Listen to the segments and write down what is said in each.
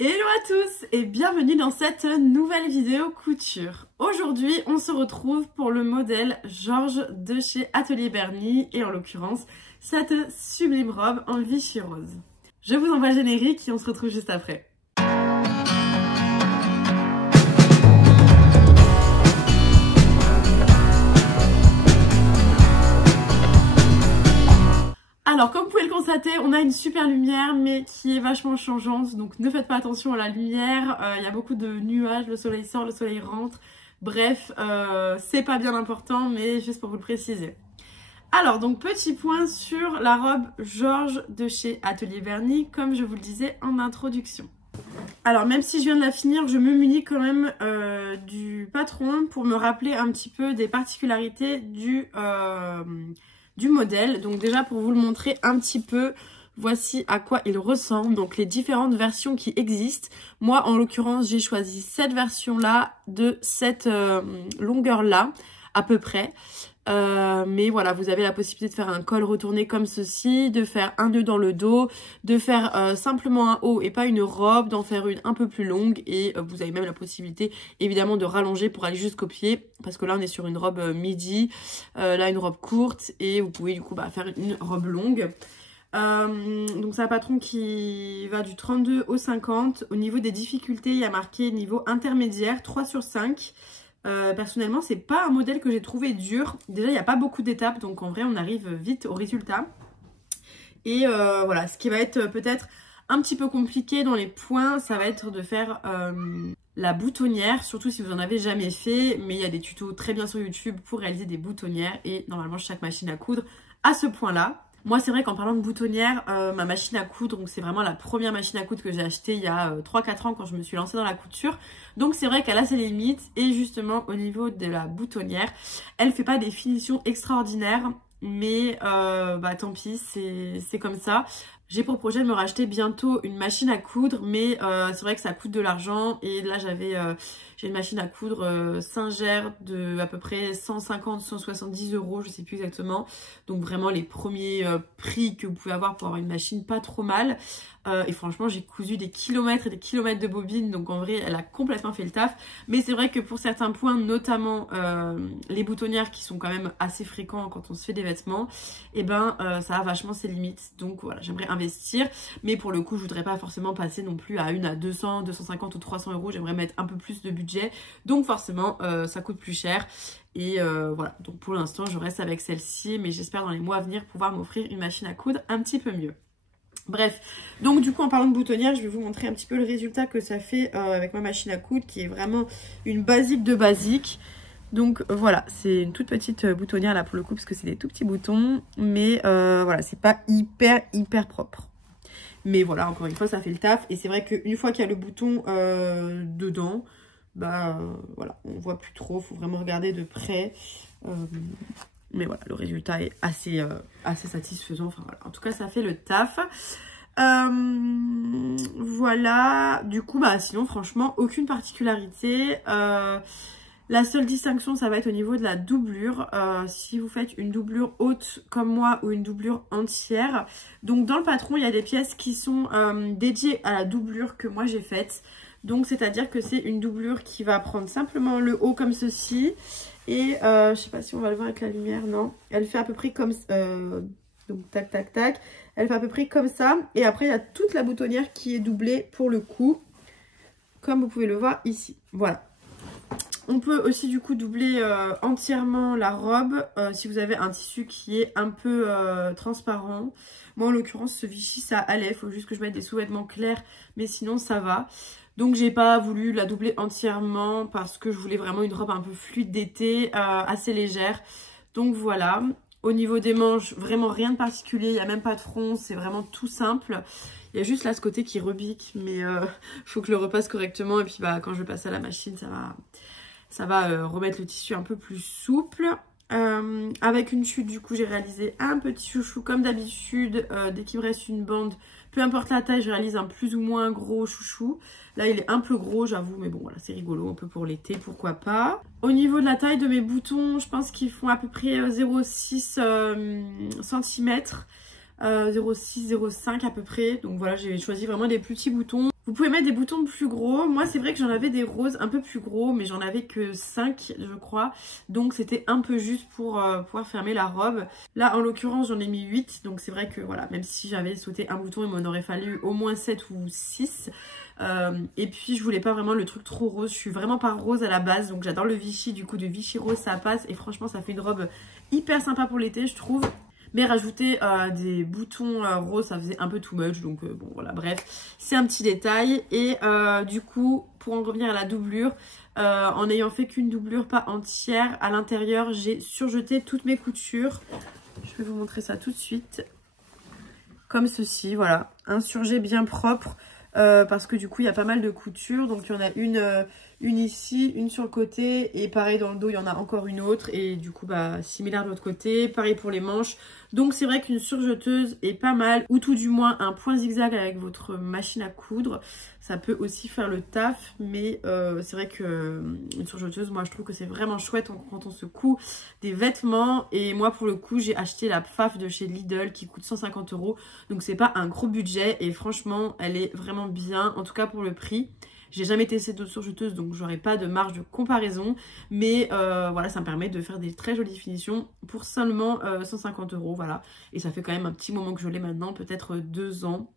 Hello à tous et bienvenue dans cette nouvelle vidéo couture. Aujourd'hui, on se retrouve pour le modèle Georges de chez Atelier Berny et en l'occurrence, cette sublime robe en Vichy rose. Je vous envoie le générique et on se retrouve juste après. Alors comme vous pouvez le constater, on a une super lumière mais qui est vachement changeante, donc ne faites pas attention à la lumière, il y a beaucoup de nuages, le soleil sort, le soleil rentre, bref, c'est pas bien important mais juste pour vous le préciser. Alors donc petit point sur la robe Georges de chez Atelier Berny, comme je vous le disais en introduction. Alors même si je viens de la finir, je me munis quand même du patron pour me rappeler un petit peu des particularités du modèle. Donc déjà pour vous le montrer un petit peu, voici à quoi il ressemble. Donc les différentes versions qui existent. Moi en l'occurrence j'ai choisi cette version là de cette longueur là à peu près. Mais voilà, vous avez la possibilité de faire un col retourné comme ceci, de faire un nœud dans le dos, de faire simplement un haut et pas une robe, d'en faire une un peu plus longue et vous avez même la possibilité évidemment de rallonger pour aller jusqu'au pied parce que là on est sur une robe midi, là une robe courte et vous pouvez du coup faire une robe longue. Donc c'est un patron qui va du 32 au 50. Au niveau des difficultés, il y a marqué niveau intermédiaire 3 sur 5. Personnellement c'est pas un modèle que j'ai trouvé dur. Déjà il n'y a pas beaucoup d'étapes donc en vrai on arrive vite au résultat. Et voilà, ce qui va être peut-être un petit peu compliqué dans les points, ça va être de faire la boutonnière, surtout si vous en avez jamais fait, mais il y a des tutos très bien sur YouTube pour réaliser des boutonnières et normalement chaque machine à coudre à ce point là. Moi c'est vrai qu'en parlant de boutonnière, ma machine à coudre, donc c'est vraiment la première machine à coudre que j'ai achetée il y a 3-4 ans quand je me suis lancée dans la couture. Donc c'est vrai qu'elle a ses limites et justement au niveau de la boutonnière, elle fait pas des finitions extraordinaires. Mais tant pis, c'est comme ça. J'ai pour projet de me racheter bientôt une machine à coudre, mais c'est vrai que ça coûte de l'argent. Et là j'ai une machine à coudre Singer de à peu près 150-170 €, je sais plus exactement. Donc vraiment les premiers prix que vous pouvez avoir pour avoir une machine pas trop mal. Et franchement j'ai cousu des kilomètres et des kilomètres de bobines, donc en vrai elle a complètement fait le taf. Mais c'est vrai que pour certains points, notamment les boutonnières qui sont quand même assez fréquents quand on se fait des vêtements, et ça a vachement ses limites. Donc voilà, j'aimerais investir, mais pour le coup je voudrais pas forcément passer non plus à 200, 250 ou 300 €. J'aimerais mettre un peu plus de budget, donc forcément ça coûte plus cher. Et voilà, donc pour l'instant je reste avec celle-ci, mais j'espère dans les mois à venir pouvoir m'offrir une machine à coudre un petit peu mieux. Bref, donc du coup en parlant de boutonnière, je vais vous montrer un petit peu le résultat que ça fait avec ma machine à coudre, qui est vraiment une basique de basique. Donc voilà, c'est une toute petite boutonnière là pour le coup, parce que c'est des tout petits boutons, mais voilà, c'est pas hyper propre. Mais voilà, encore une fois, ça fait le taf, et c'est vrai qu'une fois qu'il y a le bouton dedans, voilà, on voit plus trop, faut vraiment regarder de près. Mais voilà, le résultat est assez satisfaisant. Enfin voilà, en tout cas ça fait le taf. Voilà, du coup sinon franchement aucune particularité. La seule distinction ça va être au niveau de la doublure. Si vous faites une doublure haute comme moi ou une doublure entière. Donc dans le patron il y a des pièces qui sont dédiées à la doublure que moi j'ai faite. Donc c'est à dire que c'est une doublure qui va prendre simplement le haut comme ceci. Et je sais pas si on va le voir avec la lumière, non. Elle fait à peu près comme donc tac tac tac. Elle fait à peu près comme ça. Et après il y a toute la boutonnière qui est doublée pour le cou, comme vous pouvez le voir ici. Voilà. On peut aussi du coup doubler entièrement la robe si vous avez un tissu qui est un peu transparent. Moi en l'occurrence ce Vichy ça allait, il faut juste que je mette des sous-vêtements clairs, mais sinon ça va. Donc j'ai pas voulu la doubler entièrement parce que je voulais vraiment une robe un peu fluide d'été, assez légère. Donc voilà. Au niveau des manches, vraiment rien de particulier, il n'y a même pas de front, c'est vraiment tout simple. Il y a juste là ce côté qui rebique, mais faut que je le repasse correctement. Et puis quand je vais passer à la machine, ça va remettre le tissu un peu plus souple. Avec une chute, du coup j'ai réalisé un petit chouchou comme d'habitude. Dès qu'il me reste une bande, peu importe la taille, je réalise un plus ou moins gros chouchou. Là il est un peu gros j'avoue, mais bon voilà, c'est rigolo, un peu pour l'été, pourquoi pas. Au niveau de la taille de mes boutons, je pense qu'ils font à peu près 0,6 cm. 0,6, 0,5 à peu près. Donc voilà, j'ai choisi vraiment des plus petits boutons. Vous pouvez mettre des boutons plus gros. Moi, c'est vrai que j'en avais des roses un peu plus gros, mais j'en avais que 5, je crois. Donc c'était un peu juste pour pouvoir fermer la robe. Là, en l'occurrence, j'en ai mis 8. Donc c'est vrai que voilà, même si j'avais sauté un bouton, il m'en aurait fallu au moins 7 ou 6. Et puis je voulais pas vraiment le truc trop rose. Je suis vraiment pas rose à la base, donc j'adore le Vichy. Du coup, de Vichy rose, ça passe. Et franchement, ça fait une robe hyper sympa pour l'été, je trouve. Mais rajouter des boutons roses, ça faisait un peu too much. Donc bon, voilà, bref, c'est un petit détail. Et du coup, pour en revenir à la doublure, en n'ayant fait qu'une doublure pas entière, à l'intérieur, j'ai surjeté toutes mes coutures. Je vais vous montrer ça tout de suite. Comme ceci, voilà. Un surjet bien propre. Parce que du coup il y a pas mal de coutures, donc il y en a une ici, une sur le côté, et pareil dans le dos il y en a encore une autre, et du coup bah similaire de l'autre côté, pareil pour les manches. Donc c'est vrai qu'une surjeteuse est pas mal, ou tout du moins un point zigzag avec votre machine à coudre, ça peut aussi faire le taf. Mais c'est vrai que une surjeteuse, moi je trouve que c'est vraiment chouette quand on se coud des vêtements. Et moi pour le coup j'ai acheté la Pfaff de chez Lidl qui coûte 150 €, donc c'est pas un gros budget, et franchement elle est vraiment bien, en tout cas pour le prix. J'ai jamais testé d'autres surjeteuses, donc j'aurai pas de marge de comparaison. Mais voilà, ça me permet de faire des très jolies finitions pour seulement 150 €. Voilà. Et ça fait quand même un petit moment que je l'ai maintenant, peut-être 2 ans.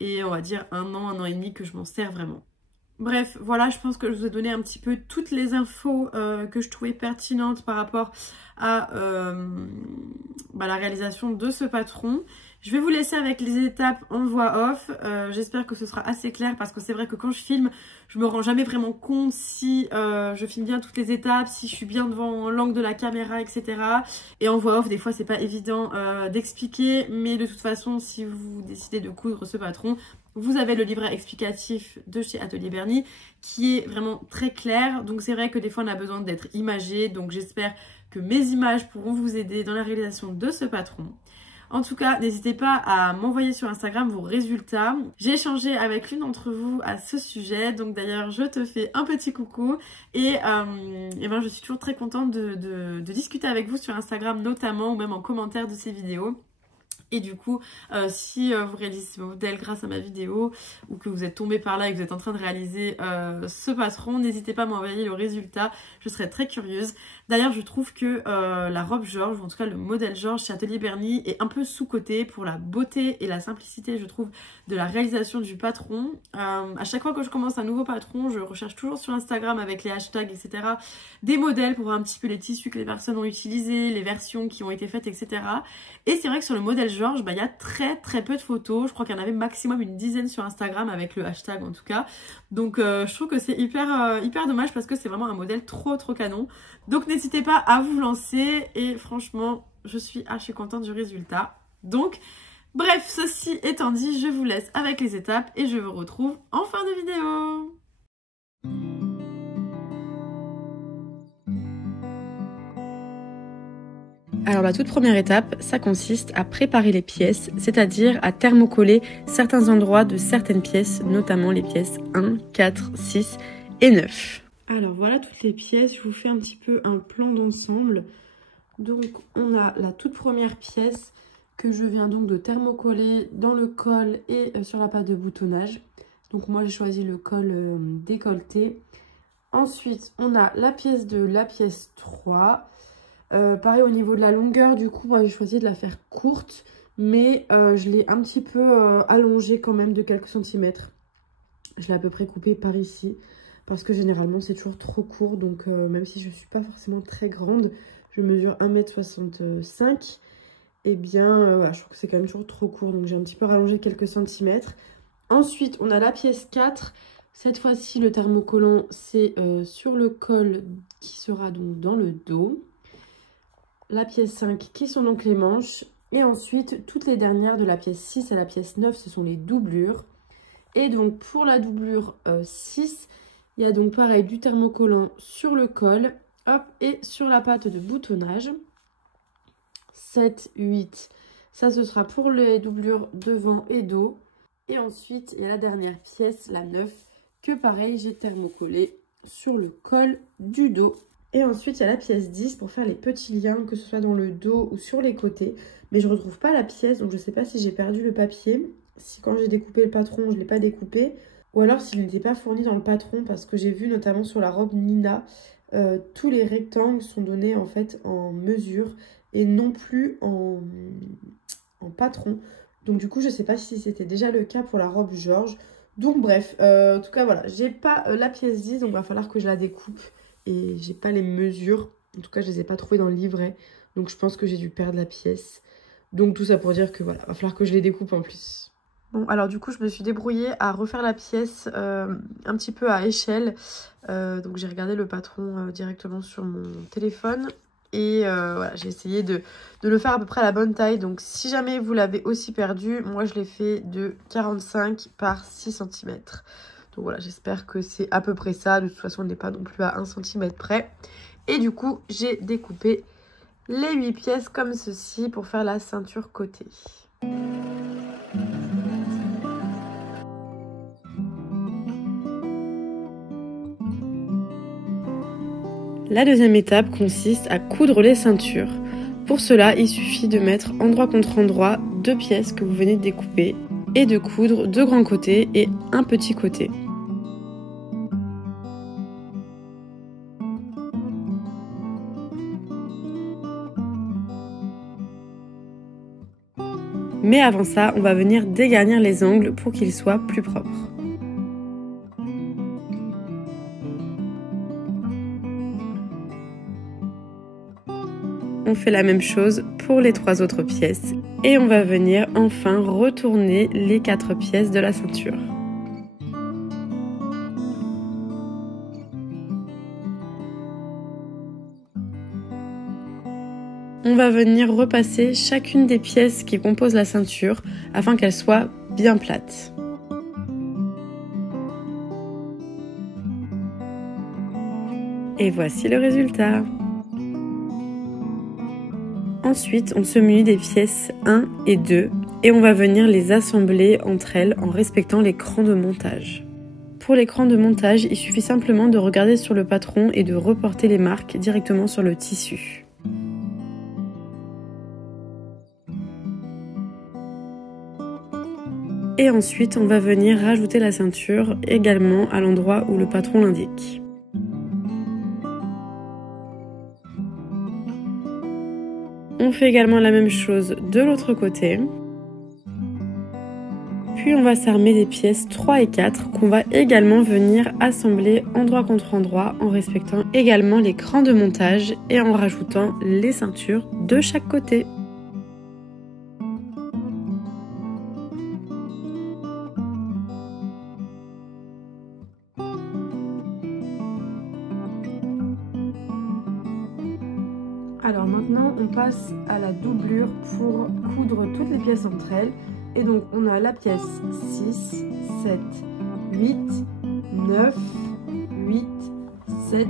Et on va dire 1 an et demi que je m'en sers vraiment. Bref, voilà, je pense que je vous ai donné un petit peu toutes les infos que je trouvais pertinentes par rapport à la réalisation de ce patron. Je vais vous laisser avec les étapes en voix off. J'espère que ce sera assez clair, parce que c'est vrai que quand je filme, je me rends jamais vraiment compte si je filme bien toutes les étapes, si je suis bien devant l'angle de la caméra, etc. Et en voix off, des fois, c'est pas évident d'expliquer. Mais de toute façon, si vous décidez de coudre ce patron, vous avez le livret explicatif de chez Atelier Berny qui est vraiment très clair. Donc c'est vrai que des fois, on a besoin d'être imagé. Donc j'espère que mes images pourront vous aider dans la réalisation de ce patron. En tout cas, n'hésitez pas à m'envoyer sur Instagram vos résultats. J'ai échangé avec l'une d'entre vous à ce sujet. Donc d'ailleurs, je te fais un petit coucou. Et ben, je suis toujours très contente de discuter avec vous sur Instagram notamment, ou même en commentaire de ces vidéos. Et du coup, si vous réalisez ce modèle grâce à ma vidéo, ou que vous êtes tombé par là et que vous êtes en train de réaliser ce patron, n'hésitez pas à m'envoyer le résultat, je serais très curieuse. D'ailleurs, je trouve que la robe Georges, ou en tout cas le modèle Georges chez Atelier Berny, est un peu sous-coté pour la beauté et la simplicité, je trouve, de la réalisation du patron. À chaque fois que je commence un nouveau patron, je recherche toujours sur Instagram avec les hashtags, etc., des modèles pour voir un petit peu les tissus que les personnes ont utilisés, les versions qui ont été faites, etc. Et c'est vrai que sur le modèle Georges, il y a très peu de photos. Je crois qu'il y en avait maximum une dizaine sur Instagram avec le hashtag en tout cas. Donc je trouve que c'est hyper dommage, parce que c'est vraiment un modèle trop canon. Donc n'hésitez pas à vous lancer, et franchement je suis archi contente du résultat. Donc bref, ceci étant dit, je vous laisse avec les étapes et je vous retrouve en fin de vidéo. Alors la toute première étape, ça consiste à préparer les pièces, c'est-à-dire à thermocoller certains endroits de certaines pièces, notamment les pièces 1, 4, 6 et 9. Alors voilà toutes les pièces, je vous fais un petit peu un plan d'ensemble. Donc on a la toute première pièce que je viens donc de thermocoller dans le col et sur la pâte de boutonnage. Donc moi j'ai choisi le col décolleté. Ensuite on a la pièce 2, la pièce 3. Pareil au niveau de la longueur, du coup moi j'ai choisi de la faire courte, mais je l'ai un petit peu allongée quand même de quelques centimètres. Je l'ai à peu près coupée par ici, parce que généralement c'est toujours trop court. Donc même si je ne suis pas forcément très grande, je mesure 1,65 m, et bien voilà, je trouve que c'est quand même toujours trop court, donc j'ai un petit peu rallongé quelques centimètres. Ensuite on a la pièce 4. Cette fois-ci le thermocollant c'est sur le col qui sera donc dans le dos. La pièce 5 qui sont donc les manches. Et ensuite, toutes les dernières de la pièce 6 à la pièce 9, ce sont les doublures. Et donc, pour la doublure 6, il y a donc pareil du thermocollant sur le col, hop, et sur la pâte de boutonnage. 7, 8, ça ce sera pour les doublures devant et dos. Et ensuite, il y a la dernière pièce, la 9, que pareil, j'ai thermocollé sur le col du dos. Et ensuite, il y a la pièce 10 pour faire les petits liens, que ce soit dans le dos ou sur les côtés. mais je retrouve pas la pièce, donc je sais pas si j'ai perdu le papier, si quand j'ai découpé le patron je l'ai pas découpé, ou alors s'il n'était pas fourni dans le patron, parce que j'ai vu notamment sur la robe Nina, tous les rectangles sont donnés en fait en mesure et non plus en patron. Donc du coup je sais pas si c'était déjà le cas pour la robe Georges. Donc bref, en tout cas voilà, j'ai pas la pièce 10, donc il va falloir que je la découpe. Et j'ai pas les mesures, en tout cas je les ai pas trouvées dans le livret. Donc je pense que j'ai dû perdre la pièce. Donc tout ça pour dire que voilà, va falloir que je les découpe en plus. Bon, alors du coup je me suis débrouillée à refaire la pièce un petit peu à échelle. Donc j'ai regardé le patron directement sur mon téléphone. Et voilà, j'ai essayé de le faire à peu près à la bonne taille. Donc si jamais vous l'avez aussi perdu, moi je l'ai fait de 45 par 6 cm. Donc voilà, j'espère que c'est à peu près ça. De toute façon, on n'est pas non plus à 1 cm près. Et du coup, j'ai découpé les 8 pièces comme ceci pour faire la ceinture côté. La deuxième étape consiste à coudre les ceintures. Pour cela, il suffit de mettre endroit contre endroit 2 pièces que vous venez de découper et de coudre 2 grands côtés et un petit côté. Mais avant ça, on va venir dégarnir les angles pour qu'ils soient plus propres. On fait la même chose pour les 3 autres pièces et on va venir enfin retourner les 4 pièces de la ceinture. On va venir repasser chacune des pièces qui composent la ceinture afin qu'elle soit bien plate. Et voici le résultat. Ensuite, on se munit des pièces 1 et 2 et on va venir les assembler entre elles en respectant l'écran de montage. Pour l'écran de montage, il suffit simplement de regarder sur le patron et de reporter les marques directement sur le tissu. Et ensuite, on va venir rajouter la ceinture également à l'endroit où le patron l'indique. On fait également la même chose de l'autre côté. Puis on va s'armer des pièces 3 et 4 qu'on va également venir assembler endroit contre endroit en respectant également l'écran de montage et en rajoutant les ceintures de chaque côté. Alors maintenant, on passe à la doublure pour coudre toutes les pièces entre elles. Et donc, on a la pièce 6, 7, 8, 9, 8, 7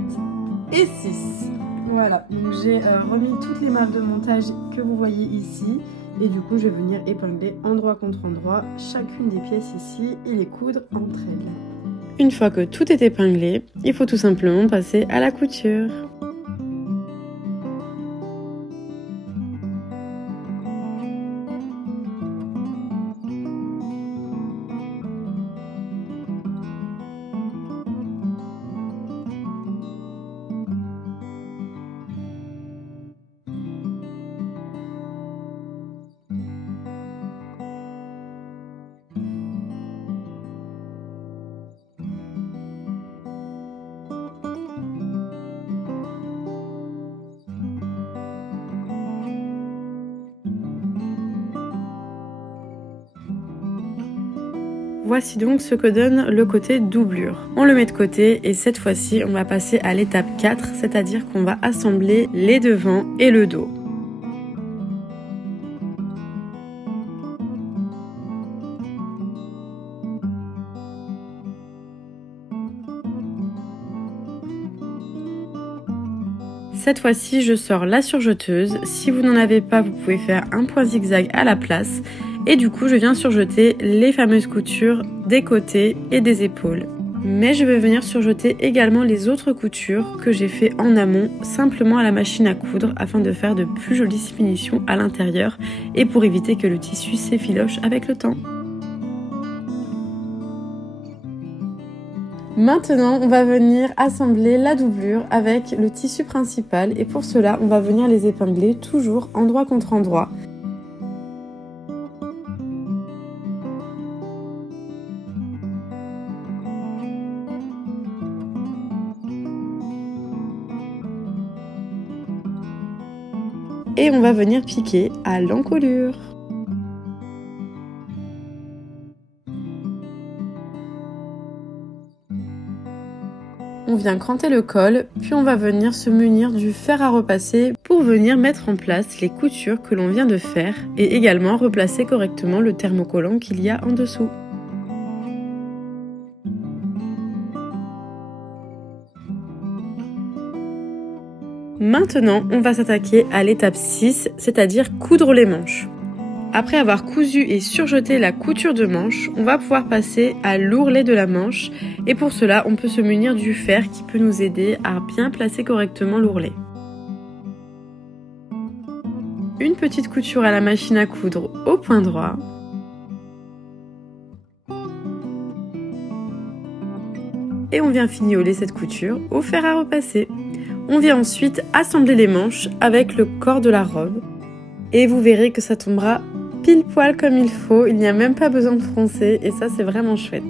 et 6. Voilà, donc j'ai remis toutes les marques de montage que vous voyez ici. Et du coup, je vais venir épingler endroit contre endroit chacune des pièces ici et les coudre entre elles. Une fois que tout est épinglé, il faut tout simplement passer à la couture. Voici donc ce que donne le côté doublure. On le met de côté et cette fois-ci, on va passer à l'étape 4, c'est-à-dire qu'on va assembler les devants et le dos. Cette fois-ci, je sors la surjeteuse. Si vous n'en avez pas, vous pouvez faire un point zigzag à la place. Et du coup, je viens surjeter les fameuses coutures des côtés et des épaules. Mais je vais venir surjeter également les autres coutures que j'ai fait en amont, simplement à la machine à coudre, afin de faire de plus jolies finitions à l'intérieur et pour éviter que le tissu s'effiloche avec le temps. Maintenant, on va venir assembler la doublure avec le tissu principal et pour cela, on va venir les épingler toujours endroit contre endroit. Et on va venir piquer à l'encolure. On vient cranter le col, puis on va venir se munir du fer à repasser pour venir mettre en place les coutures que l'on vient de faire et également replacer correctement le thermocollant qu'il y a en dessous. Maintenant, on va s'attaquer à l'étape 6, c'est-à-dire coudre les manches. Après avoir cousu et surjeté la couture de manche, on va pouvoir passer à l'ourlet de la manche et pour cela, on peut se munir du fer qui peut nous aider à bien placer correctement l'ourlet. Une petite couture à la machine à coudre au point droit. Et on vient fignoler cette couture au fer à repasser. On vient ensuite assembler les manches avec le corps de la robe et vous verrez que ça tombera pile poil comme il faut, il n'y a même pas besoin de froncer et ça c'est vraiment chouette.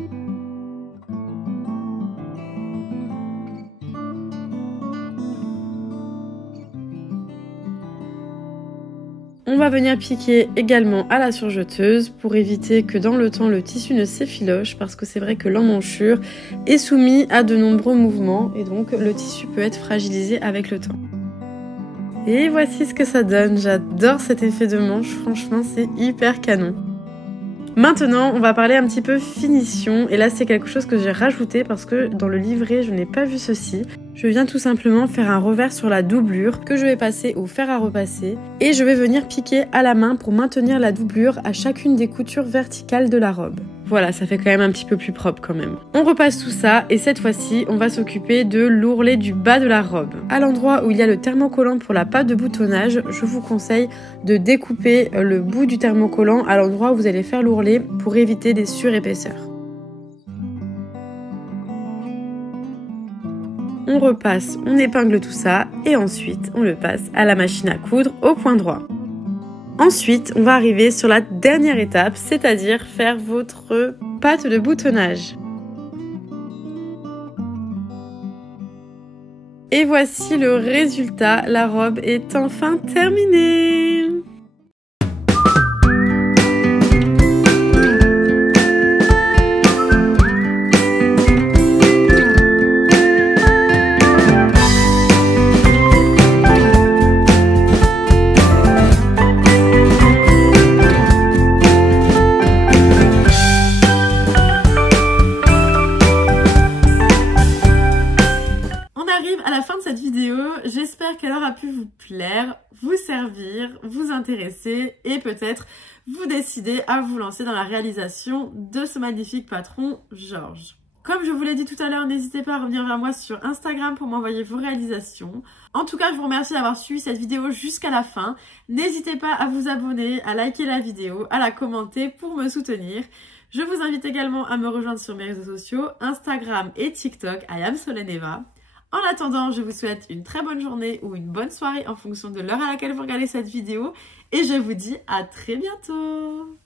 On va venir piquer également à la surjeteuse pour éviter que dans le temps le tissu ne s'effiloche parce que c'est vrai que l'emmanchure est soumis à de nombreux mouvements et donc le tissu peut être fragilisé avec le temps. Et voici ce que ça donne, j'adore cet effet de manche, franchement c'est hyper canon. Maintenant, on va parler un petit peu finition et là c'est quelque chose que j'ai rajouté parce que dans le livret je n'ai pas vu ceci. Je viens tout simplement faire un revers sur la doublure que je vais passer au fer à repasser et je vais venir piquer à la main pour maintenir la doublure à chacune des coutures verticales de la robe. Voilà, ça fait quand même un petit peu plus propre quand même. On repasse tout ça et cette fois-ci, on va s'occuper de l'ourlet du bas de la robe. À l'endroit où il y a le thermocollant pour la patte de boutonnage, je vous conseille de découper le bout du thermocollant à l'endroit où vous allez faire l'ourlet pour éviter des surépaisseurs. On repasse, on épingle tout ça et ensuite on le passe à la machine à coudre au point droit. Ensuite, on va arriver sur la dernière étape, c'est-à-dire faire votre patte de boutonnage. Et voici le résultat, la robe est enfin terminée. J'espère qu'elle aura pu vous plaire, vous servir, vous intéresser et peut-être vous décider à vous lancer dans la réalisation de ce magnifique patron Georges. Comme je vous l'ai dit tout à l'heure, n'hésitez pas à revenir vers moi sur Instagram pour m'envoyer vos réalisations. En tout cas, je vous remercie d'avoir suivi cette vidéo jusqu'à la fin. N'hésitez pas à vous abonner, à liker la vidéo, à la commenter pour me soutenir. Je vous invite également à me rejoindre sur mes réseaux sociaux, Instagram et TikTok, I am Soleneva. En attendant, je vous souhaite une très bonne journée ou une bonne soirée en fonction de l'heure à laquelle vous regardez cette vidéo. Et je vous dis à très bientôt.